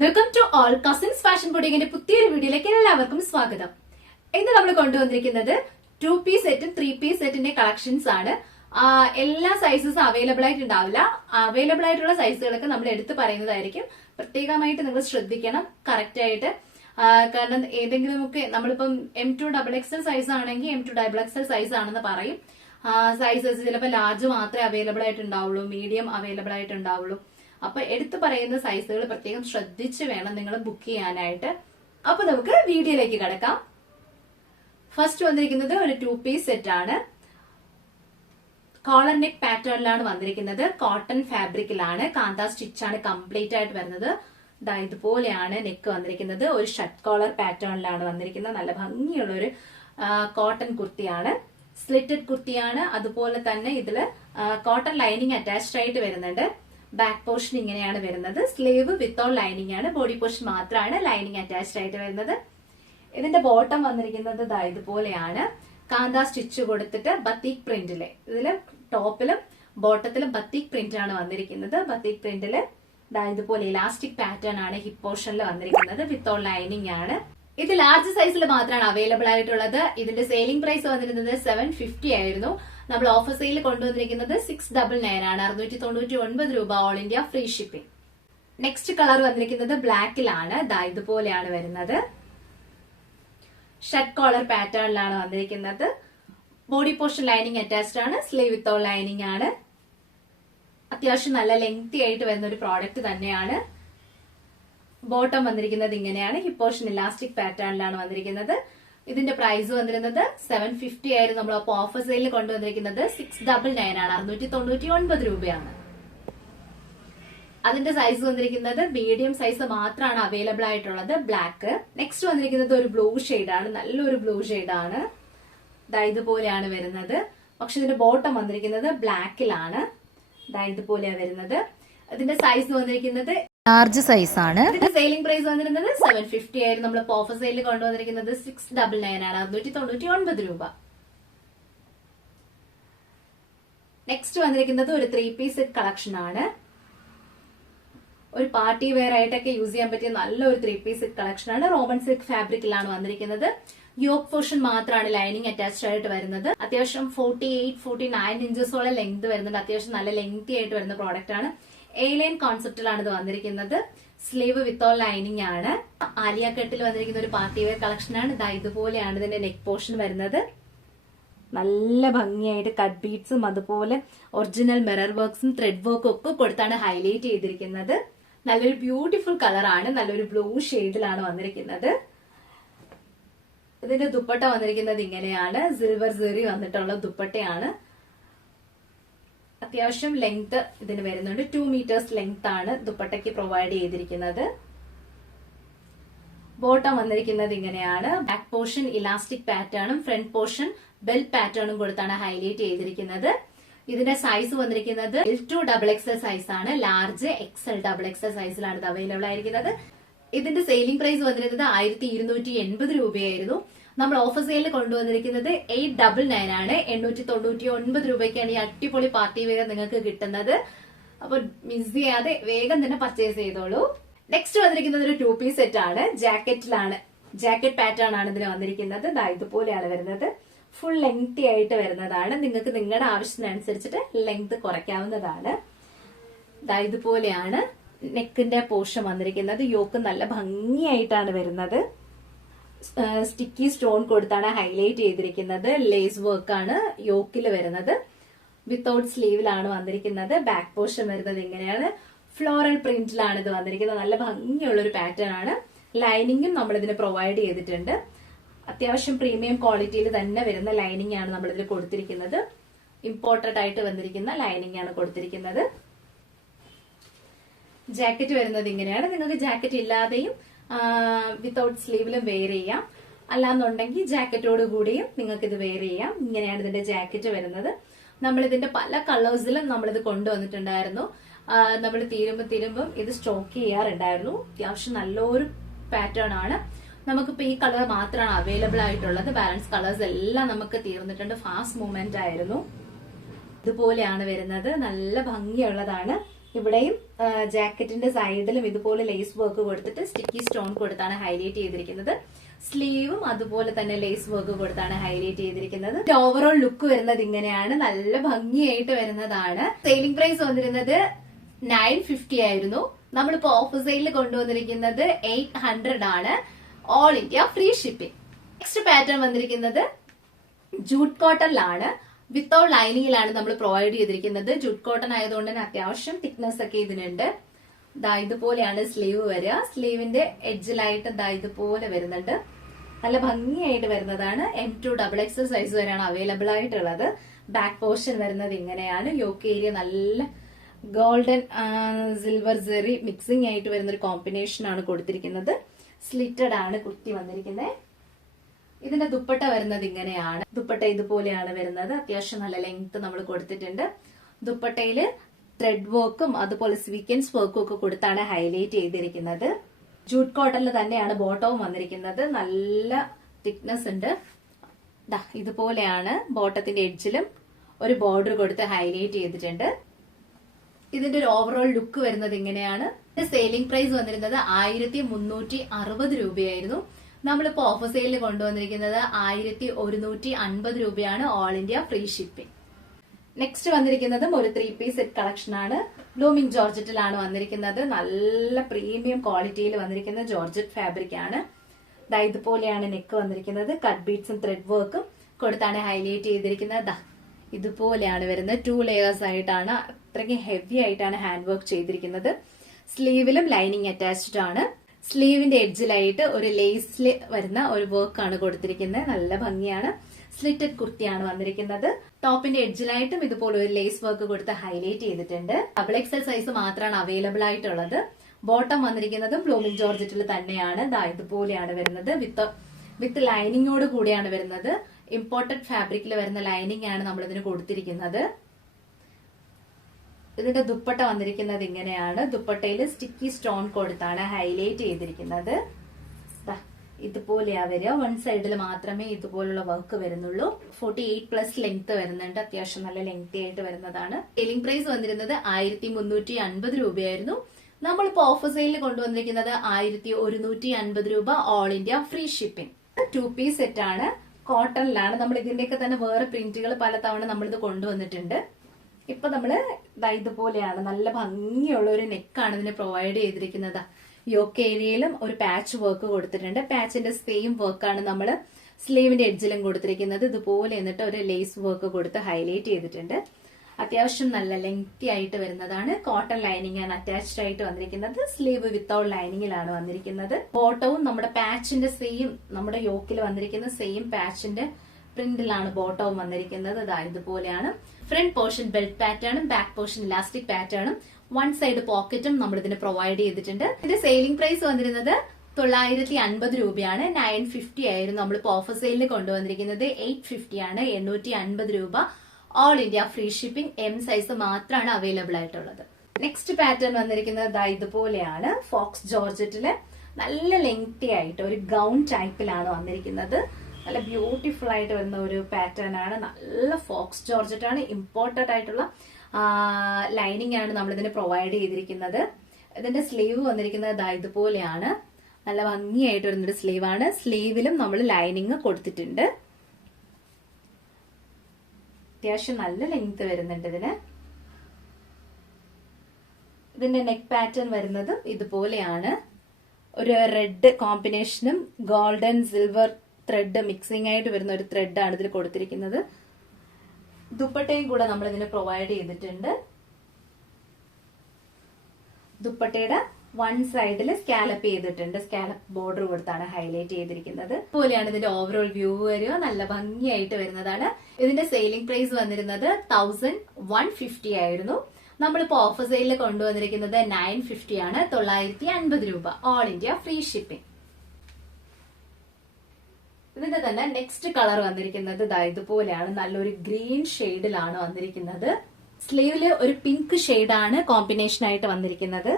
Welcome to all cousins fashion ബുട്ടീക്കിന്റെ പുതിയൊരു വീഡിയോയിലേക്ക് എല്ലാവർക്കും സ്വാഗതം. ഇന്ന് നമ്മൾ കൊണ്ടുവന്നിരിക്കുന്നത് 2-piece സെറ്റും 3-piece സെറ്റിന്റെ കളക്ഷൻസ് ആണ്. എല്ലാ സൈസസും അവൈലബിൾ ആയിട്ട് ഉണ്ടാവില്ല. അവൈലബിൾ ആയിട്ടുള്ള സൈസുകളൊക്കെ നമ്മൾ എടുത്തു പറയുന്നതായിരിക്കും. പ്രത്യേകമായിട്ട് നിങ്ങൾ ശ്രദ്ധിക്കണം കറക്റ്റ് ആയിട്ട്. കാരണം ഏതെങ്കിലുമൊക്കെ നമ്മളിപ്പം M2XXL സൈസ് ആണെങ്കിൽ M2XXL സൈസ് ആണെന്ന് പറയും. സൈസസ് ചിലപ്പോൾ ലാർജ് മാത്രമേ അവൈലബിൾ ആയിട്ട് ഉണ്ടാവുള്ളൂ, മീഡിയം അവൈലബിൾ ആയിട്ട് ഉണ്ടാവുള്ളൂ. അപ്പൊ എടുത്തു പറയുന്ന സൈസുകൾ പ്രത്യേകം ശ്രദ്ധിച്ച് വേണം നിങ്ങൾ ബുക്ക് ചെയ്യാനായിട്ട്. അപ്പൊ നമുക്ക് വീഡിയോയിലേക്ക് കിടക്കാം. ഫസ്റ്റ് വന്നിരിക്കുന്നത് ഒരു 2-piece സെറ്റ് ആണ്. കോളർ നെക്ക് പാറ്റേണിലാണ് വന്നിരിക്കുന്നത്. കോട്ടൺ ഫാബ്രിക്കിലാണ്, കാന്ത സ്റ്റിച്ച് ആണ് കംപ്ലീറ്റ് ആയിട്ട് വരുന്നത്. ഇതുപോലെയാണ് നെക്ക് വന്നിരിക്കുന്നത്. ഒരു ഷർട്ട് കോളർ പാറ്റേണിലാണ് വന്നിരിക്കുന്നത്. നല്ല ഭംഗിയുള്ള ഒരു കോട്ടൺ കുർത്തിയാണ്, സ്ലിറ്റഡ് കുർത്തിയാണ്. അതുപോലെ തന്നെ ഇതില് കോട്ടൺ ലൈനിങ് അറ്റാച്ച്ഡ് ആയിട്ട് വരുന്നുണ്ട്. ബാക്ക് പോർഷൻ ഇങ്ങനെയാണ് വരുന്നത്. സ്ലീവ് വിത്തൗട്ട് ലൈനിങ് ആണ്, ബോഡി പോർഷൻ മാത്രമാണ് ലൈനിങ് അറ്റാച്ച്ഡ് ആയിട്ട് വരുന്നത്. ഇതിന്റെ ബോട്ടം വന്നിരിക്കുന്നത് ഇതുപോലെയാണ്. കാന്ത സ്റ്റിച്ച് കൊടുത്തിട്ട് ബത്തീക് പ്രിന്റില്, ഇതില് ടോപ്പിലും ബോട്ടത്തിലും ബത്തീക് പ്രിന്റ് ആണ് വന്നിരിക്കുന്നത്. ബത്തീക് പ്രിന്റില് ഇതുപോലെ ഇലാസ്റ്റിക് പാറ്റേൺ ആണ് ഹിപ്പ് പോർഷനിൽ വന്നിരിക്കുന്നത്. വിത്തൗട്ട് ലൈനിങ് ആണ്. ഇത് ലാർജ് സൈസിൽ മാത്രമാണ് അവൈലബിൾ ആയിട്ടുള്ളത്. ഇതിന്റെ സെയിലിംഗ് പ്രൈസ് വന്നിരുന്നത് 750 ആയിരുന്നു. നമ്മൾ ഓഫർ സെയിൽ കൊണ്ടുവന്നിരിക്കുന്നത് 699 ആണ്, 699 രൂപ, all India free shipping. Next colour വന്നിരിക്കുന്നത് ബ്ലാക്കിലാണ്. ഇതുപോലെയാണ് വരുന്നത്. ഷർട്ട് കോളർ പാറ്റേണിലാണ് വന്നിരിക്കുന്നത്. ബോഡി പോർഷൻ ലൈനിങ് അറ്റാച്ച്ഡ് ആണ്, സ്ലീവ് വിത്തൗട്ട് ലൈനിങ് ആണ്. അത്യാവശ്യം നല്ല ലെങ്തി ആയിട്ട് വരുന്ന ഒരു പ്രോഡക്റ്റ് തന്നെയാണ്. ബോട്ടം വന്നിരിക്കുന്നത് ഇങ്ങനെയാണ്. ഹിപ്പ് പോർഷൻ ഇലാസ്റ്റിക് പാറ്റേണിലാണ് വന്നിരിക്കുന്നത്. ഇതിന്റെ പ്രൈസ് വന്നിരുന്നത് 750 ആയിരുന്നു. നമ്മൾ അപ്പോൾ ഓഫർ സെയിലിൽ കൊണ്ടുവന്നിരിക്കുന്നത് 699 ആണ്, 699 രൂപയാണ്. അതിന്റെ സൈസ് വന്നിരിക്കുന്നത് മീഡിയം സൈസ് മാത്രമാണ് അവൈലബിൾ ആയിട്ടുള്ളത്, ബ്ലാക്ക്. നെക്സ്റ്റ് വന്നിരിക്കുന്നത് ഒരു ബ്ലൂ ആണ്, നല്ലൊരു ബ്ലൂ ആണ്. ഇതുപോലെയാണ് വരുന്നത്. പക്ഷെ ഇതിന്റെ ബോട്ടം വന്നിരിക്കുന്നത് ബ്ലാക്കിലാണ്. ഇതുപോലെയാണ് വരുന്നത്. ഇതിന്റെ സൈസ് വന്നിരിക്കുന്നത് ലാർജ് സൈസ് ആണ്. ഇതിന്റെ സെയിലിംഗ് പ്രൈസ് വന്നിരുന്നത് 750 ആയിരുന്നു. നമ്മൾ ഓഫർ സെയിലിൽ കൊണ്ടുവന്നിരിക്കുന്നത് 699 ആണ്, 699 രൂപ. നെക്സ്റ്റ് വന്നിരിക്കുന്നത് ഒരു 3-piece സെറ്റ് കളക്ഷൻ ആണ്. ഒരു പാർട്ടി വെയർ ആയിട്ടൊക്കെ യൂസ് ചെയ്യാൻ പറ്റിയ നല്ലൊരു 3-piece സെറ്റ് കളക്ഷൻ ആണ്. റോമൻ സിൽക്ക് ഫാബ്രിക്കിലാണ് വന്നിരിക്കുന്നത്. യോക്ക് പോർഷൻ മാത്രമാണ് ലൈനിങ് അറ്റാച്ച്ഡ് ആയിട്ട് വരുന്നത്. അത്യാവശ്യം 48-49 ഇഞ്ചസോളം ലെങ്ത് വരുന്നുണ്ട്. അത്യാവശ്യം നല്ല ലെങ്തി ആയിട്ട് വരുന്ന പ്രോഡക്റ്റ് ആണ്. A-line കോൺസെപ്റ്റിലാണ് ഇത് വന്നിരിക്കുന്നത്. സ്ലീവ് വിത്തൗട്ട് ലൈനിങ് ആണ്. ആലിയ കട്ടിൽ വന്നിരിക്കുന്ന ഒരു പാർട്ടി വെയർ കളക്ഷൻ ആണ്. ഇതുപോലെയാണ് ഇതിന്റെ നെക്ക് പോർഷൻ വരുന്നത്. നല്ല ഭംഗിയായിട്ട് കട്ട് ബീഡ്സും അതുപോലെ ഒറിജിനൽ മിറർ വർക്ക്സും ത്രെഡ് വർക്കും ഒക്കെ കൊടുത്താണ് ഹൈലൈറ്റ് ചെയ്തിരിക്കുന്നത്. നല്ലൊരു ബ്യൂട്ടിഫുൾ കളറാണ്. നല്ലൊരു ബ്ലൂ ഷെയ്ഡിലാണ് വന്നിരിക്കുന്നത്. ഇതിന്റെ ദുപ്പട്ട വന്നിരിക്കുന്നത് ഇങ്ങനെയാണ്. സിൽവർ സെറി വന്നിട്ടുള്ള ദുപ്പട്ടയാണ്. അത്യാവശ്യം ലെങ്ത് ഇതിന് വരുന്നുണ്ട്. 2 മീറ്റേഴ്സ് ലെങ്ത് ആണ് ദുപ്പട്ടയ്ക്ക് പ്രൊവൈഡ് ചെയ്തിരിക്കുന്നത്. ബോട്ടം വന്നിരിക്കുന്നത് ഇങ്ങനെയാണ്. ബാക്ക് പോർഷൻ ഇലാസ്റ്റിക് പാറ്റേണും ഫ്രണ്ട് പോർഷൻ ബെൽ പാറ്റേണും കൊടുത്താണ് ഹൈലൈറ്റ് ചെയ്തിരിക്കുന്നത്. ഇതിന്റെ സൈസ് വന്നിരിക്കുന്നത് L2XXL സൈസ് ആണ്. ലാർജ് XL സൈസിലാണ് ഇത് അവൈലബിൾ ആയിരിക്കുന്നത്. ഇതിന്റെ സെയിലിംഗ് പ്രൈസ് വന്നിരുന്നത് 1280 രൂപയായിരുന്നു. നമ്മൾ ഓഫർ സെയിലിൽ കൊണ്ടുവന്നിരിക്കുന്നത് 899 ആണ്, 899 രൂപയ്ക്കാണ് ഈ അടിപൊളി പാർട്ടി വെയർ നിങ്ങൾക്ക് കിട്ടുന്നത്. അപ്പൊ മിസ് ചെയ്യാതെ വേഗം തന്നെ പർച്ചേസ് ചെയ്തോളൂ. നെക്സ്റ്റ് വന്നിരിക്കുന്നത് ഒരു 2-piece സെറ്റ് ആണ്. ജാക്കറ്റിലാണ്, ജാക്കറ്റ് പാറ്റേൺ ആണ് ഇതിന് വന്നിരിക്കുന്നത്. ഇതുപോലെയാണ് വരുന്നത്. ഫുൾ ലെങ്തി ആയിട്ട് വരുന്നതാണ്. നിങ്ങൾക്ക് നിങ്ങളുടെ ആവശ്യത്തിനനുസരിച്ചിട്ട് ലെങ്ത് കുറയ്ക്കാവുന്നതാണ്. ഇതുപോലെയാണ് നെക്കിന്റെ പോർഷൻ വന്നിരിക്കുന്നത്. യോക്ക് നല്ല ഭംഗിയായിട്ടാണ് വരുന്നത്. സ്റ്റിക്കി സ്റ്റോൺ കൊടുത്താണ് ഹൈലൈറ്റ് ചെയ്തിരിക്കുന്നത്. ലേസ് വർക്കാണ് യോക്കിൽ വരുന്നത്. വിത്തൗട്ട് സ്ലീവിലാണ് വന്നിരിക്കുന്നത്. ബാക്ക് പോർഷൻ വരുന്നത് ഇങ്ങനെയാണ്. ഫ്ലോറൽ പ്രിന്റിലാണ് ഇത് വന്നിരിക്കുന്നത്. നല്ല ഭംഗിയുള്ള ഒരു പാറ്റേൺ ആണ്. ലൈനിങ്ങും നമ്മൾ ഇതിന് പ്രൊവൈഡ് ചെയ്തിട്ടുണ്ട്. അത്യാവശ്യം പ്രീമിയം ക്വാളിറ്റിയിൽ തന്നെ വരുന്ന ലൈനിങ് ആണ് നമ്മൾ ഇതിൽ കൊടുത്തിരിക്കുന്നത്. ഇമ്പോർട്ടഡ് ആയിട്ട് വന്നിരിക്കുന്ന ലൈനിങ് ആണ് കൊടുത്തിരിക്കുന്നത്. ജാക്കറ്റ് വരുന്നത് ഇങ്ങനെയാണ്. നിങ്ങൾക്ക് ജാക്കറ്റ് ഇല്ലാതെയും വിത്തൗട്ട് സ്ലീവിലും വെയർ ചെയ്യാം. അല്ലാന്നുണ്ടെങ്കിൽ ജാക്കറ്റോട് കൂടിയും നിങ്ങൾക്ക് ഇത് വെയർ ചെയ്യാം. ഇങ്ങനെയാണ് ഇതിന്റെ ജാക്കറ്റ് വരുന്നത്. നമ്മൾ ഇതിന്റെ പല കളേഴ്സിലും നമ്മളിത് കൊണ്ടുവന്നിട്ടുണ്ടായിരുന്നു. നമ്മൾ തീരുമ്പം ഇത് സ്റ്റോക്ക് ചെയ്യാറുണ്ടായിരുന്നു. അത്യാവശ്യം നല്ലൊരു പാറ്റേൺ ആണ്. നമുക്കിപ്പോ ഈ കളർ മാത്രമാണ് അവൈലബിൾ ആയിട്ടുള്ളത്. ബാലൻസ് കളേഴ്സ് എല്ലാം നമുക്ക് തീർന്നിട്ടുണ്ട്. ഫാസ്റ്റ് മൂവ്മെന്റ് ആയിരുന്നു. ഇതുപോലെയാണ് വരുന്നത്. നല്ല ഭംഗിയുള്ളതാണ്. ഇവിടെയും ജാക്കറ്റിന്റെ സൈഡിലും ഇതുപോലെ ലേസ് വർക്ക് കൊടുത്തിട്ട് സ്റ്റിക്കി സ്റ്റോൺ കൊടുത്താണ് ഹൈലൈറ്റ് ചെയ്തിരിക്കുന്നത്. സ്ലീവും അതുപോലെ തന്നെ ലേസ് വർക്ക് കൊടുത്താണ് ഹൈലൈറ്റ് ചെയ്തിരിക്കുന്നത്. ഓവറോൾ ലുക്ക് വരുന്നത് ഇങ്ങനെയാണ്, നല്ല ഭംഗിയായിട്ട് വരുന്നതാണ്. സെയിലിംഗ് പ്രൈസ് വന്നിരുന്നത് 950 ആയിരുന്നു. നമ്മളിപ്പോ ഓഫർ സെയിലിൽ കൊണ്ടുവന്നിരിക്കുന്നത് 800 ആണ്. All India free shipping. Next pattern വന്നിരിക്കുന്നത് ജൂട്ട് കോട്ടണിലാണ്. വിത്തൗട്ട് ലൈനിങ്ങിലാണ് നമ്മൾ പ്രൊവൈഡ് ചെയ്തിരിക്കുന്നത്. ജൂട്ട് കോട്ടൺ ആയതുകൊണ്ട് തന്നെ അത്യാവശ്യം തിക്നെസ് ഒക്കെ ഇതിനുണ്ട്. ദാ ഇതുപോലെയാണ് സ്ലീവ് വരിക. സ്ലീവിന്റെ എഡ്ജിലായിട്ട് ദാ ഇതുപോലെ വരുന്നുണ്ട്. നല്ല ഭംഗിയായിട്ട് വരുന്നതാണ്. M2 XXL സൈസ് വരെയാണ് അവൈലബിൾ ആയിട്ടുള്ളത്. ബാക്ക് പോർഷൻ വരുന്നത് ഇങ്ങനെയാണ്. യോക്ക് ഏരിയ നല്ല ഗോൾഡൻ സിൽവർ ജെറി മിക്സിംഗ് ആയിട്ട് വരുന്ന ഒരു കോമ്പിനേഷൻ ആണ് കൊടുത്തിരിക്കുന്നത്. സ്ലിറ്റഡ് ആണ് കുർത്തി വന്നിരിക്കുന്നത്. ഇതിന്റെ ദുപ്പട്ട വരുന്നത് ഇങ്ങനെയാണ്. ദുപ്പട്ട ഇതുപോലെയാണ് വരുന്നത്. അത്യാവശ്യം നല്ല ലെങ്ത് നമ്മൾ കൊടുത്തിട്ടുണ്ട്. ദുപ്പട്ടയില് ത്രെഡ് വർക്കും അതുപോലെ സ്വീക്വൻസ് വർക്കും ഒക്കെ കൊടുത്താണ് ഹൈലൈറ്റ് ചെയ്തിരിക്കുന്നത്. ജൂട്ട് കോട്ടണിൽ തന്നെയാണ് ബോട്ടവും വന്നിരിക്കുന്നത്. നല്ല തിക്നെസ് ഉണ്ട്. ഇതുപോലെയാണ് ബോട്ടത്തിന്റെ എഡ്ജിലും ഒരു ബോർഡർ കൊടുത്ത് ഹൈലൈറ്റ് ചെയ്തിട്ടുണ്ട്. ഇതിന്റെ ഒരു ഓവറോൾ ലുക്ക് വരുന്നത് ഇങ്ങനെയാണ്. സെയിലിംഗ് പ്രൈസ് വന്നിരുന്നത് 1360 രൂപയായിരുന്നു. നമ്മളിപ്പോ ഓഫർ സെയിലിൽ കൊണ്ടുവന്നിരിക്കുന്നത് 1150 രൂപയാണ്. All India free shipping. Next വന്നിരിക്കുന്നതും ഒരു 3 പീസ് സെറ്റ് കളക്ഷൻ ആണ്. ബ്ലൂമിംഗ് ജോർജറ്റിലാണ് വന്നിരിക്കുന്നത്. നല്ല പ്രീമിയം ക്വാളിറ്റിയിൽ വന്നിരിക്കുന്ന ജോർജറ്റ് ഫാബ്രിക് ആണ്. ഇതുപോലെയാണ് നെക്ക് വന്നിരിക്കുന്നത്. കട്ട് ബീഡ്സും ത്രെഡ് വർക്കും കൊടുത്താണ് ഹൈലൈറ്റ് ചെയ്തിരിക്കുന്നത്. ഇതുപോലെയാണ് വരുന്നത്. 2 ലെയേഴ്സ് ആയിട്ടാണ്, അത്രയ്ക്ക് ഹെവി ആയിട്ടാണ് ഹാൻഡ് വർക്ക് ചെയ്തിരിക്കുന്നത്. സ്ലീവിലും ലൈനിങ് അറ്റാച്ച്ഡ് ആണ്. സ്ലീവിന്റെ എഡ്ജിലായിട്ട് ഒരു ലേസിൽ വരുന്ന ഒരു വർക്കാണ് കൊടുത്തിരിക്കുന്നത്. നല്ല ഭംഗിയാണ്. സ്ലിറ്റഡ് കുർത്തിയാണ് വന്നിരിക്കുന്നത്. ടോപ്പിന്റെ എഡ്ജിലായിട്ടും ഇതുപോലെ ഒരു ലേസ് വർക്ക് കൊടുത്ത് ഹൈലൈറ്റ് ചെയ്തിട്ടുണ്ട്. XXL സൈസ് മാത്രമാണ് അവൈലബിൾ ആയിട്ടുള്ളത്. ബോട്ടം വന്നിരിക്കുന്നതും ബ്ലൂമിംഗ് ജോർജറ്റിൽ തന്നെയാണ്. ഇതുപോലെയാണ് വരുന്നത്. വിത്ത് ലൈനിങ്ങോട് കൂടിയാണ് വരുന്നത്. ഇമ്പോർട്ടഡ് ഫാബ്രിക്കിൽ വരുന്ന ലൈനിങ് ആണ് നമ്മൾ ഇതിന് കൊടുത്തിരിക്കുന്നത്. ഇതിന്റെ ദുപ്പട്ട വന്നിരിക്കുന്നത് ഇങ്ങനെയാണ്. ദുപ്പട്ടയിൽ സ്റ്റിക്കി സ്റ്റോൺ കൊടുത്താണ് ഹൈലൈറ്റ് ചെയ്തിരിക്കുന്നത്. ഇതുപോലെയാ വരിക. വൺ സൈഡിൽ മാത്രമേ ഇതുപോലുള്ള വർക്ക് വരുന്നുള്ളൂ. 48+ ലെങ്ത് വരുന്നുണ്ട്. അത്യാവശ്യം നല്ല ലെങ്തി ആയിട്ട് വരുന്നതാണ്. സെയിലിംഗ് പ്രൈസ് വന്നിരുന്നത് 1350 രൂപയായിരുന്നു. നമ്മളിപ്പോ ഓഫർ സെയിലിൽ കൊണ്ടുവന്നിരിക്കുന്നത് 1150 രൂപ. All India free shipping. 2 piece set ആണ്. കോട്ടണിലാണ്. നമ്മൾ ഇതിന്റെയൊക്കെ തന്നെ വേറെ പ്രിന്റുകൾ പലതവണ നമ്മളിത് കൊണ്ടുവന്നിട്ടുണ്ട്. ഇപ്പൊ നമ്മള് ഇതുപോലെയാണ്. നല്ല ഭംഗിയുള്ള ഒരു നെക്കാണ് ഇതിന് പ്രൊവൈഡ് ചെയ്തിരിക്കുന്നത്. യോക്ക് ഏരിയയിലും ഒരു പാച്ച് വർക്ക് കൊടുത്തിട്ടുണ്ട്. പാച്ചിന്റെ സെയിം വർക്കാണ് നമ്മൾ സ്ലീവിന്റെ എഡ്ജിലും കൊടുത്തിരിക്കുന്നത്. ഇതുപോലെ എന്നിട്ട് ഒരു ലേസ് വർക്ക് കൊടുത്ത് ഹൈലൈറ്റ് ചെയ്തിട്ടുണ്ട്. അത്യാവശ്യം നല്ല ലെങ്തി ആയിട്ട് വരുന്നതാണ്. കോട്ടൺ ലൈനിങ് ആണ് അറ്റാച്ച്ഡ് ആയിട്ട് വന്നിരിക്കുന്നത്. സ്ലീവ് വിത്തൗട്ട് ലൈനിങ്ങിലാണ് വന്നിരിക്കുന്നത്. ബോട്ടവും നമ്മുടെ പാച്ചിന്റെ സെയിം, നമ്മുടെ യോക്കിൽ വന്നിരിക്കുന്ന സെയിം പാച്ചിന്റെ പ്രിന്റിലാണ് ബോട്ടവും വന്നിരിക്കുന്നത്. ഇതുപോലെയാണ്. ഫ്രണ്ട് പോർഷൻ ബെൽറ്റ് പാറ്റേണും ബാക്ക് പോർഷൻ ഇലാസ്റ്റിക് പാറ്റേണും വൺ സൈഡ് പോക്കറ്റും നമ്മൾ ഇതിന് പ്രൊവൈഡ് ചെയ്തിട്ടുണ്ട്. ഇതിന്റെ സെയിലിംഗ് പ്രൈസ് വന്നിരുന്നത് 950 രൂപയാണ്. 950 ആയിരുന്നു. നമ്മളിപ്പോ ഓഫർ സെയിലിൽ കൊണ്ടുവന്നിരിക്കുന്നത് 850 ആണ്. 850 രൂപ. All India free shipping. M size മാത്രമാണ് അവൈലബിൾ ആയിട്ടുള്ളത്. നെക്സ്റ്റ് പാറ്റേൺ വന്നിരിക്കുന്നത് ഇതുപോലെയാണ്. ഫോക്സ് ജോർജറ്റില് നല്ല ലെങ്തി ആയിട്ട് ഒരു ഗൗൺ ടൈപ്പിലാണ് വന്നിരിക്കുന്നത്. നല്ല ബ്യൂട്ടിഫുൾ ആയിട്ട് വരുന്ന ഒരു പാറ്റേൺ ആണ്. നല്ല ഫോക്സ് ജോർജറ്റ് ആണ്. ഇമ്പോർട്ടഡ് ആയിട്ടുള്ള ലൈനിങ് ആണ് നമ്മൾ ഇതിന് പ്രൊവൈഡ് ചെയ്തിരിക്കുന്നത്. ഇതിന്റെ സ്ലീവ് വന്നിരിക്കുന്നത് ഇതുപോലെയാണ്. നല്ല ഭംഗിയായിട്ട് വരുന്നൊരു സ്ലീവ് ആണ്. സ്ലീവിലും നമ്മൾ ലൈനിങ് കൊടുത്തിട്ടുണ്ട്. അത്യാവശ്യം നല്ല ലെങ്ത് വരുന്നുണ്ട് ഇതിന്. ഇതിന്റെ നെക്ക് പാറ്റേൺ വരുന്നത് ഇതുപോലെയാണ്. ഒരു റെഡ് കോമ്പിനേഷനും ഗോൾഡൻ സിൽവർ ത്രെഡ് മിക്സിംഗ് ആയിട്ട് വരുന്ന ഒരു ത്രെഡ് ആണ് ഇതിൽ കൊടുത്തിരിക്കുന്നത്. ദുപ്പട്ടയും കൂടെ നമ്മൾ ഇതിന് പ്രൊവൈഡ് ചെയ്തിട്ടുണ്ട്. ദുപ്പട്ടയുടെ വൺ സൈഡിൽ സ്കാലപ്പ് ചെയ്തിട്ടുണ്ട്. സ്കാലപ്പ് ബോർഡർ കൊടുത്താണ് ഹൈലൈറ്റ് ചെയ്തിരിക്കുന്നത്. ഇതുപോലെയാണ് ഇതിന്റെ ഓവറോൾ വ്യൂ വരിക. നല്ല ഭംഗിയായിട്ട് വരുന്നതാണ്. ഇതിന്റെ സെയിലിംഗ് പ്രൈസ് വന്നിരുന്നത് 1150 ആയിരുന്നു. നമ്മളിപ്പോ ഓഫർ സെയിലിൽ കൊണ്ടുവന്നിരിക്കുന്നത് 950 ആണ്. 950 രൂപ. All India free shipping. ഇതിന്റെ തന്നെ നെക്സ്റ്റ് കളർ വന്നിരിക്കുന്നത് ഇതുപോലെയാണ്. നല്ലൊരു ഗ്രീൻ ഷെയ്ഡിലാണ് വന്നിരിക്കുന്നത്. സ്ലീവില് ഒരു പിങ്ക് ഷെയ്ഡാണ് കോമ്പിനേഷൻ ആയിട്ട് വന്നിരിക്കുന്നത്.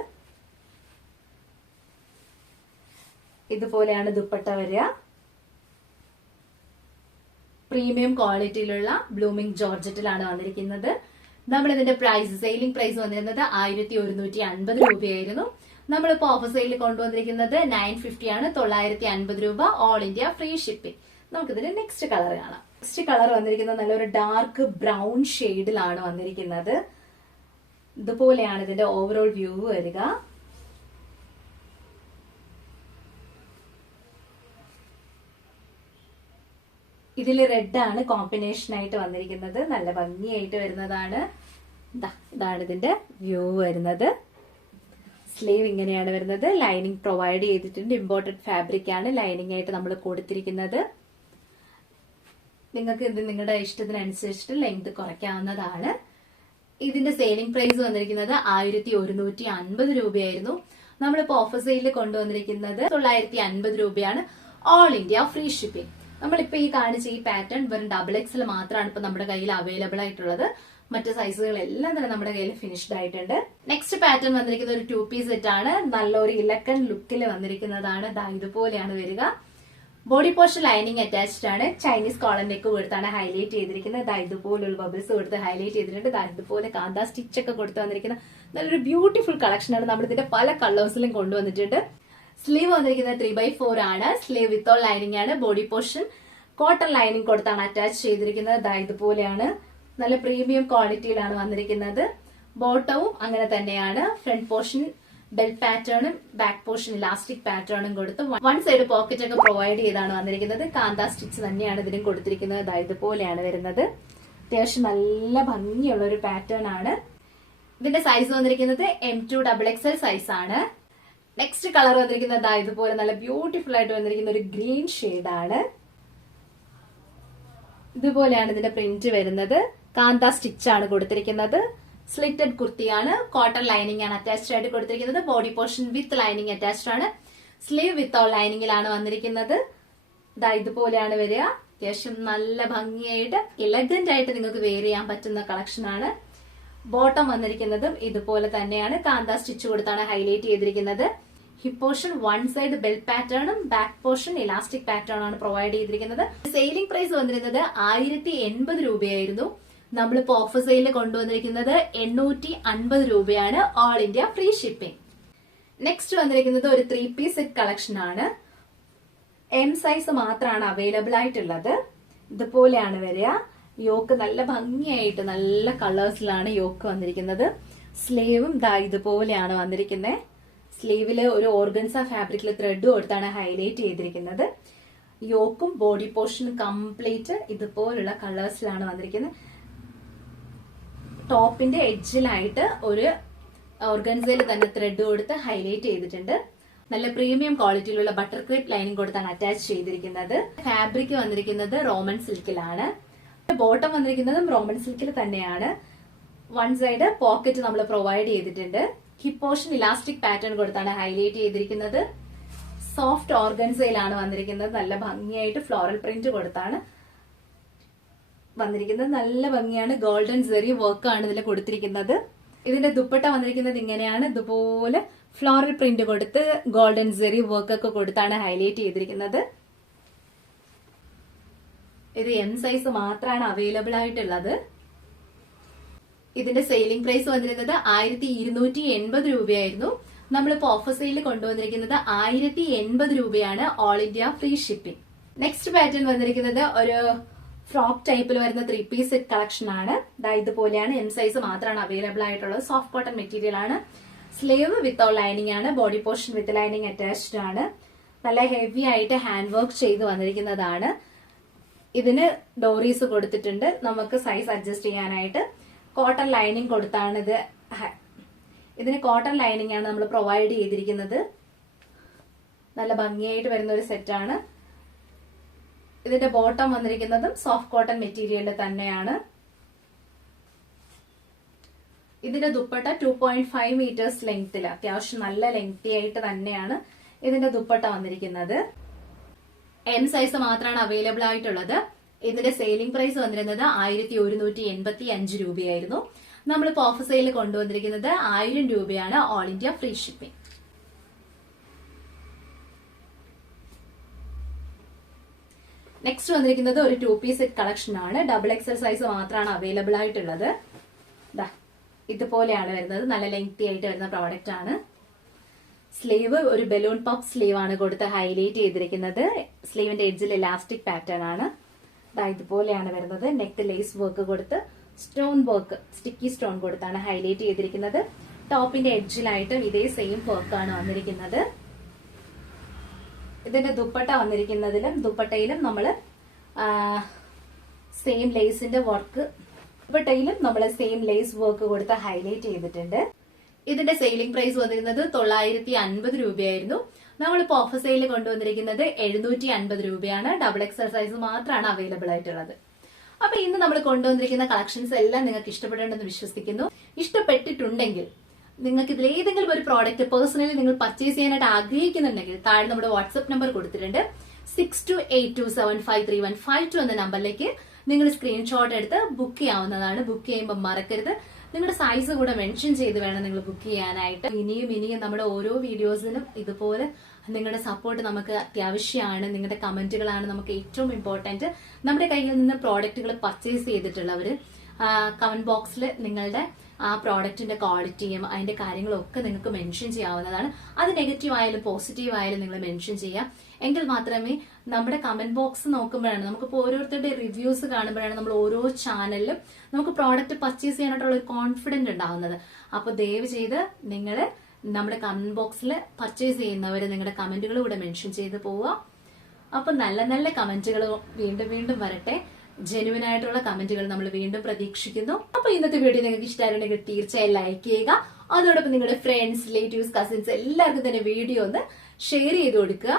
ഇതുപോലെയാണ് ദുപ്പട്ട വരിക. പ്രീമിയം ക്വാളിറ്റിയിലുള്ള ബ്ലൂമിംഗ് ജോർജറ്റിലാണ് വന്നിരിക്കുന്നത്. നമ്മൾ ഇതിന്റെ പ്രൈസ് സെയിലിംഗ് പ്രൈസ് വന്നിരുന്നത് 1150 രൂപയായിരുന്നു. നമ്മളിപ്പോ ഓഫർ സെയിലിൽ കൊണ്ടുവന്നിരിക്കുന്നത് 950 ആണ്, 950 രൂപ, ഓൾ ഇന്ത്യ ഫ്രീ ഷിപ്പിംഗ്. നമുക്കിതിന്റെ നെക്സ്റ്റ് കളർ കാണാം. നെക്സ്റ്റ് കളർ വന്നിരിക്കുന്നത് നല്ലൊരു ഡാർക്ക് ബ്രൗൺ ഷെയ്ഡിലാണ് വന്നിരിക്കുന്നത്. ഇതുപോലെയാണ് ഇതിന്റെ ഓവറോൾ വ്യൂ വരിക. ഇതിൽ റെഡ് ആണ് കോമ്പിനേഷൻ ആയിട്ട് വന്നിരിക്കുന്നത്. നല്ല ഭംഗിയായിട്ട് വരുന്നതാണ്. ഇതാണ് ഇതിന്റെ വ്യൂ വരുന്നത്. സ്ലീവ് ഇങ്ങനെയാണ് വരുന്നത്. ലൈനിങ് പ്രൊവൈഡ് ചെയ്തിട്ടുണ്ട്. ഇമ്പോർട്ടഡ് ഫാബ്രിക് ആണ് ലൈനിങ് ആയിട്ട് നമ്മൾ കൊടുത്തിരിക്കുന്നത്. നിങ്ങൾക്ക് ഇത് നിങ്ങളുടെ ഇഷ്ടത്തിനനുസരിച്ചിട്ട് ലെങ്ത് കുറയ്ക്കാവുന്നതാണ്. ഇതിന്റെ സെയിലിംഗ് പ്രൈസ് വന്നിരിക്കുന്നത് 1150 രൂപയായിരുന്നു. നമ്മളിപ്പോ ഓഫർ സെയിലിൽ കൊണ്ടുവന്നിരിക്കുന്നത് 950 രൂപയാണ്, ഓൾ ഇന്ത്യ ഫ്രീ ഷിപ്പിംഗ്. നമ്മളിപ്പോ ഈ കാണിച്ച ഈ പാറ്റേൺ വെറും XXL മാത്രമാണ് ഇപ്പൊ നമ്മുടെ കയ്യിൽ അവൈലബിൾ ആയിട്ടുള്ളത്. മറ്റു സൈസുകളെല്ലാം തന്നെ നമ്മുടെ കയ്യിൽ ഫിനിഷ്ഡ് ആയിട്ടുണ്ട്. നെക്സ്റ്റ് പാറ്റേൺ വന്നിരിക്കുന്നത് ഒരു 2 പീസ് സെറ്റ് ആണ്. നല്ലൊരു ഇലക്കൻ ലുക്കിൽ വന്നിരിക്കുന്നതാണ്. ഇതുപോലെയാണ് വരിക. ബോഡി പോർഷൻ ലൈനിങ് അറ്റാച്ച്ഡ് ആണ്. ചൈനീസ് കോളർ നെക്ക് കൊടുത്താണ് ഹൈലൈറ്റ് ചെയ്തിരിക്കുന്നത്. ഇതുപോലുള്ള ബബിൾസ് കൊടുത്ത് ഹൈലൈറ്റ് ചെയ്തിട്ടുണ്ട്. ഇതുപോലെ കാന്ത സ്റ്റിച്ച് ഒക്കെ കൊടുത്ത് വന്നിരിക്കുന്ന നല്ലൊരു ബ്യൂട്ടിഫുൾ കളക്ഷൻ ആണ്. നമ്മൾ ഇതിന്റെ പല കളേഴ്സിലും കൊണ്ടുവന്നിട്ടുണ്ട്. സ്ലീവ് വന്നിരിക്കുന്നത് 3/4 ആണ്. സ്ലീവ് വിത്തൗട്ട് ലൈനിങ് ആണ്. ബോഡി പോർഷൻ കോട്ടൺ ലൈനിങ് കൊടുത്താണ് അറ്റാച്ച് ചെയ്തിരിക്കുന്നത്. ഇതുപോലെയാണ്. നല്ല പ്രീമിയം ക്വാളിറ്റിയിലാണ് വന്നിരിക്കുന്നത്. ബോട്ടവും അങ്ങനെ തന്നെയാണ്. ഫ്രണ്ട് പോർഷൻ ബെൽറ്റ് പാറ്റേണും ബാക്ക് പോർഷൻ ഇലാസ്റ്റിക് പാറ്റേണും കൊടുത്ത് 1 സൈഡ് പോക്കറ്റ് ഒക്കെ പ്രൊവൈഡ് ചെയ്താണ് വന്നിരിക്കുന്നത്. കാന്ത സ്റ്റിച്ച് തന്നെയാണ് ഇതിനും കൊടുത്തിരിക്കുന്നത്. ഇതുപോലെയാണ് വരുന്നത്. അത്യാവശ്യം നല്ല ഭംഗിയുള്ള ഒരു പാറ്റേൺ ആണ്. ഇതിന്റെ സൈസ് വന്നിരിക്കുന്നത് M2 XXL സൈസ് ആണ്. നെക്സ്റ്റ് കളർ വന്നിരിക്കുന്നത് ഇതുപോലെ നല്ല ബ്യൂട്ടിഫുൾ ആയിട്ട് വന്നിരിക്കുന്ന ഒരു ഗ്രീൻ ഷെയ്ഡാണ്. ഇതുപോലെയാണ് ഇതിന്റെ പ്രിന്റ് വരുന്നത്. കാന്ത സ്റ്റിച്ച് ആണ് കൊടുത്തിരിക്കുന്നത്. സ്ലിറ്റഡ് കുർത്തിയാണ്. കോട്ടൺ ലൈനിങ് ആണ് അറ്റാച്ച്ഡ് ആയിട്ട് കൊടുത്തിരിക്കുന്നത്. Body portion with lining attached ആണ്. സ്ലീവ് വിത്തൗട്ട് ലൈനിങ്ങിലാണ് വന്നിരിക്കുന്നത്. ഇതുപോലെയാണ് വരിക. അത്യാവശ്യം നല്ല ഭംഗിയായിട്ട് എലഗന്റ് ആയിട്ട് നിങ്ങൾക്ക് വെയർ ചെയ്യാൻ പറ്റുന്ന കളക്ഷൻ ആണ്. ബോട്ടം വന്നിരിക്കുന്നതും ഇതുപോലെ തന്നെയാണ്. കാന്ത സ്റ്റിച്ച് കൊടുത്താണ് ഹൈലൈറ്റ് ചെയ്തിരിക്കുന്നത്. ഹിപ്പ് പോർഷൻ 1 സൈഡ് ബെൽറ്റ് പാറ്റേണും ബാക്ക് പോർഷൻ ഇലാസ്റ്റിക് പാറ്റേൺ ആണ് പ്രൊവൈഡ് ചെയ്തിരിക്കുന്നത്. സെയിലിംഗ് പ്രൈസ് വന്നിരുന്നത് 1080 രൂപയായിരുന്നു. നമ്മളിപ്പോ ഓഫർ സെയിലിൽ കൊണ്ടുവന്നിരിക്കുന്നത് 850 രൂപയാണ്, all India free shipping. Next വന്നിരിക്കുന്നത് ഒരു 3 പീസ് സെറ്റ് കളക്ഷൻ ആണ്. M സൈസ് മാത്രമാണ് അവൈലബിൾ ആയിട്ടുള്ളത്. ഇതുപോലെയാണ് വരിക. യോക്ക് നല്ല ഭംഗിയായിട്ട് നല്ല കളേഴ്സിലാണ് യോക്ക് വന്നിരിക്കുന്നത്. സ്ലീവും ഇതുപോലെയാണ് വന്നിരിക്കുന്നത്. സ്ലീവില് ഒരു ഓർഗൻസ ഫാബ്രിക്കിൽ ത്രെഡ് കൊടുത്താണ് ഹൈലൈറ്റ് ചെയ്തിരിക്കുന്നത്. യോക്കും ബോഡി പോർഷനും കംപ്ലീറ്റ് ഇതുപോലുള്ള കളേഴ്സിലാണ് വന്നിരിക്കുന്നത്. ടോപ്പിന്റെ എഡ്ജിലായിട്ട് ഒരു ഓർഗൻസയിൽ തന്നെ ത്രെഡ് കൊടുത്ത് ഹൈലൈറ്റ് ചെയ്തിട്ടുണ്ട്. നല്ല പ്രീമിയം ക്വാളിറ്റിയിലുള്ള ബട്ടർ ക്രീപ്പ് ലൈനിങ് കൊടുത്താണ് അറ്റാച്ച് ചെയ്തിരിക്കുന്നത്. ഫാബ്രിക് വന്നിരിക്കുന്നത് റോമൻ സിൽക്കിലാണ്. ബോട്ടം വന്നിരിക്കുന്നതും റോമൻ സിൽക്കിൽ തന്നെയാണ്. 1 സൈഡ് പോക്കറ്റ് നമ്മൾ പ്രൊവൈഡ് ചെയ്തിട്ടുണ്ട്. ഹിപ്പ് പോർഷൻ ഇലാസ്റ്റിക് പാറ്റേൺ കൊടുത്താണ് ഹൈലൈറ്റ് ചെയ്തിരിക്കുന്നത്. സോഫ്റ്റ് ഓർഗൻസയിലാണ് വന്നിരിക്കുന്നത്. നല്ല ഭംഗിയായിട്ട് ഫ്ലോറൽ പ്രിന്റ് കൊടുത്താണ് വന്നിരിക്കുന്നത്. നല്ല ഭംഗിയാണ്. ഗോൾഡൻ സെറി വർക്ക് ആണ് ഇതിൽ കൊടുത്തിരിക്കുന്നത്. ഇതിന്റെ ദുപ്പട്ട വന്നിരിക്കുന്നത് ഇങ്ങനെയാണ്. ഇതുപോലെ ഫ്ലോറൽ പ്രിന്റ് കൊടുത്ത് ഗോൾഡൻ സെറി വർക്ക് ഒക്കെ കൊടുത്താണ് ഹൈലൈറ്റ് ചെയ്തിരിക്കുന്നത്. ഇത് M സൈസ് മാത്രമാണ് അവൈലബിൾ ആയിട്ടുള്ളത്. ഇതിന്റെ സെയിലിംഗ് പ്രൈസ് വന്നിരുന്നത് 1280 രൂപയായിരുന്നു. നമ്മളിപ്പോ ഓഫർ സെയിലിൽ കൊണ്ടുവന്നിരിക്കുന്നത് 1080 രൂപയാണ്, all India free shipping. Next pattern വന്നിരിക്കുന്നത് ഒരു ഫ്രോക്ക് ടൈപ്പിൽ വരുന്ന 3 പീസ് സെറ്റ് കളക്ഷൻ ആണ്. ഇതുപോലെയാണ്. M സൈസ് മാത്രമാണ് അവൈലബിൾ ആയിട്ടുള്ളത്. സോഫ്റ്റ് കോട്ടൺ മെറ്റീരിയൽ ആണ്. സ്ലീവ് വിത്തൗട്ട് ലൈനിങ് ആണ്. Body portion with lining attached ആണ്. നല്ല ഹെവി ആയിട്ട് ഹാൻഡ് വർക്ക് ചെയ്ത് വന്നിരിക്കുന്നതാണ്. ഇതിന് ഡോറീസ് കൊടുത്തിട്ടുണ്ട്. നമുക്ക് സൈസ് അഡ്ജസ്റ്റ് ചെയ്യാനായിട്ട് കോട്ടൺ ലൈനിങ് കൊടുത്താണ് ഇതിന് കോട്ടൺ ലൈനിങ് ആണ് നമ്മൾ പ്രൊവൈഡ് ചെയ്തിരിക്കുന്നത്. നല്ല ഭംഗിയായിട്ട് വരുന്ന ഒരു സെറ്റാണ്. ഇതിന്റെ ബോട്ടം വന്നിരിക്കുന്നതും സോഫ്റ്റ് കോട്ടൺ മെറ്റീരിയൽ തന്നെയാണ്. ഇതിന്റെ ദുപ്പട്ട 2.5 മീറ്റേഴ്സ് ലെങ്ത്തിൽ അത്യാവശ്യം നല്ല ലെങ്തി ആയിട്ട് തന്നെയാണ് ഇതിന്റെ ദുപ്പട്ട വന്നിരിക്കുന്നത്. M സൈസ് മാത്രമാണ് അവൈലബിൾ ആയിട്ടുള്ളത്. ഇതിന്റെ സെയിലിംഗ് പ്രൈസ് വന്നിരുന്നത് 1185 രൂപയായിരുന്നു. നമ്മളിപ്പോ ഓഫർ സെയിലിൽ കൊണ്ടുവന്നിരിക്കുന്നത് 1000 രൂപയാണ്, all India free shipping. Next വന്നിരിക്കുന്നത് ഒരു 2 പീസ് സെറ്റ് കളക്ഷൻ ആണ്. XXL സൈസ് മാത്രമാണ് അവൈലബിൾ ആയിട്ടുള്ളത്. ഇതുപോലെയാണ് വരുന്നത്. നല്ല ലെങ്തി ആയിട്ട് വരുന്ന പ്രോഡക്റ്റ് ആണ്. സ്ലീവ് ഒരു ബലൂൺ പഫ് സ്ലീവ് ആണ് കൊടുത്ത് ഹൈലൈറ്റ് ചെയ്തിരിക്കുന്നത്. സ്ലീവിന്റെ എഡ്ജിൽ ഇലാസ്റ്റിക് പാറ്റേൺ ആണ്. ഇതുപോലെയാണ് വരുന്നത്. നെക്ക് ലേസ് വർക്ക് കൊടുത്ത് സ്റ്റോൺ വർക്ക്, സ്റ്റിക്കി സ്റ്റോൺ കൊടുത്താണ് ഹൈലൈറ്റ് ചെയ്തിരിക്കുന്നത്. ടോപ്പിന്റെ എഡ്ജിലായിട്ടും ഇതേ സെയിം വർക്കാണ് വന്നിരിക്കുന്നത്. ഇതിന്റെ ദുപ്പട്ട വന്നിരിക്കുന്നതിലും ദുപ്പട്ടയിലും നമ്മൾ സെയിം ലേസിന്റെ വർക്ക്, ദുപ്പട്ടയിലും നമ്മൾ സെയിം ലേസ് വർക്ക് കൊടുത്ത് ഹൈലൈറ്റ് ചെയ്തിട്ടുണ്ട്. ഇതിന്റെ സെയിലിംഗ് പ്രൈസ് വന്നിരുന്നത് 950 രൂപയായിരുന്നു. നമ്മളിപ്പോ ഓഫർ സെയിൽ കൊണ്ടുവന്നിരിക്കുന്നത് 750 രൂപയാണ്. ഡബിൾ എക്സൽ സൈസ് മാത്രമാണ് അവൈലബിൾ ആയിട്ടുള്ളത്. അപ്പൊ ഇന്ന് നമ്മൾ കൊണ്ടുവന്നിരിക്കുന്ന കളക്ഷൻസ് എല്ലാം നിങ്ങൾക്ക് ഇഷ്ടപ്പെടേണ്ടെന്ന് വിശ്വസിക്കുന്നു. ഇഷ്ടപ്പെട്ടിട്ടുണ്ടെങ്കിൽ നിങ്ങൾക്ക് ഇതിൽ ഏതെങ്കിലും ഒരു പ്രോഡക്റ്റ് പേഴ്സണലി നിങ്ങൾ പർച്ചേസ് ചെയ്യാനായിട്ട് ആഗ്രഹിക്കുന്നുണ്ടെങ്കിൽ താഴെ നമ്മുടെ വാട്സ്ആപ്പ് നമ്പർ കൊടുത്തിട്ടുണ്ട്. 6282753152 എന്ന നമ്പറിലേക്ക് നിങ്ങൾ സ്ക്രീൻഷോട്ട് എടുത്ത് ബുക്ക് ചെയ്യാവുന്നതാണ്. ബുക്ക് ചെയ്യുമ്പോൾ മറക്കരുത് നിങ്ങളുടെ സൈസ് കൂടെ മെൻഷൻ ചെയ്ത് വേണം നിങ്ങൾ ബുക്ക് ചെയ്യാനായിട്ട്. ഇനിയും നമ്മുടെ ഓരോ വീഡിയോസിനും ഇതുപോലെ നിങ്ങളുടെ സപ്പോർട്ട് നമുക്ക് അത്യാവശ്യമാണ്. നിങ്ങളുടെ കമന്റുകളാണ് നമുക്ക് ഏറ്റവും ഇമ്പോർട്ടന്റ്. നമ്മുടെ കയ്യിൽ നിന്ന് പ്രോഡക്റ്റുകൾ പർച്ചേസ് ചെയ്തിട്ടുള്ളവര് കമന്റ് ബോക്സിൽ നിങ്ങളുടെ ആ പ്രോഡക്റ്റിന്റെ ക്വാളിറ്റിയും അതിന്റെ കാര്യങ്ങളും ഒക്കെ നിങ്ങൾക്ക് മെൻഷൻ ചെയ്യാവുന്നതാണ്. അത് നെഗറ്റീവ് ആയാലും പോസിറ്റീവ് ആയാലും നിങ്ങൾ മെൻഷൻ ചെയ്യാം. എങ്കിൽ മാത്രമേ നമ്മുടെ കമന്റ് ബോക്സ് നോക്കുമ്പോഴാണ്, നമുക്കിപ്പോൾ ഓരോരുത്തരുടെ റിവ്യൂസ് കാണുമ്പോഴാണ് നമ്മൾ ഓരോ ചാനലിലും നമുക്ക് പ്രോഡക്റ്റ് പർച്ചേസ് ചെയ്യാനായിട്ടുള്ള ഒരു കോൺഫിഡന്റ് ഉണ്ടാവുന്നത്. അപ്പൊ ദയവ് ചെയ്ത് നിങ്ങൾ നമ്മുടെ കമന്റ് ബോക്സിൽ പർച്ചേസ് ചെയ്യുന്നവര് നിങ്ങളുടെ കമന്റുകൾ കൂടെ മെൻഷൻ ചെയ്ത് പോവുക. അപ്പൊ നല്ല നല്ല കമന്റുകൾ വീണ്ടും വരട്ടെ. ജെന്യുവൻ ആയിട്ടുള്ള കമന്റുകൾ നമ്മൾ വീണ്ടും പ്രതീക്ഷിക്കുന്നു. അപ്പൊ ഇന്നത്തെ വീഡിയോ നിങ്ങൾക്ക് ഇഷ്ടമായിട്ടുണ്ടെങ്കിൽ തീർച്ചയായും ലൈക്ക് ചെയ്യുക. അതോടൊപ്പം നിങ്ങളുടെ ഫ്രണ്ട്സ്, റിലേറ്റീവ്സ്, കസിൻസ് എല്ലാവർക്കും തന്നെ വീഡിയോ ഒന്ന് ഷെയർ ചെയ്ത് കൊടുക്കുക.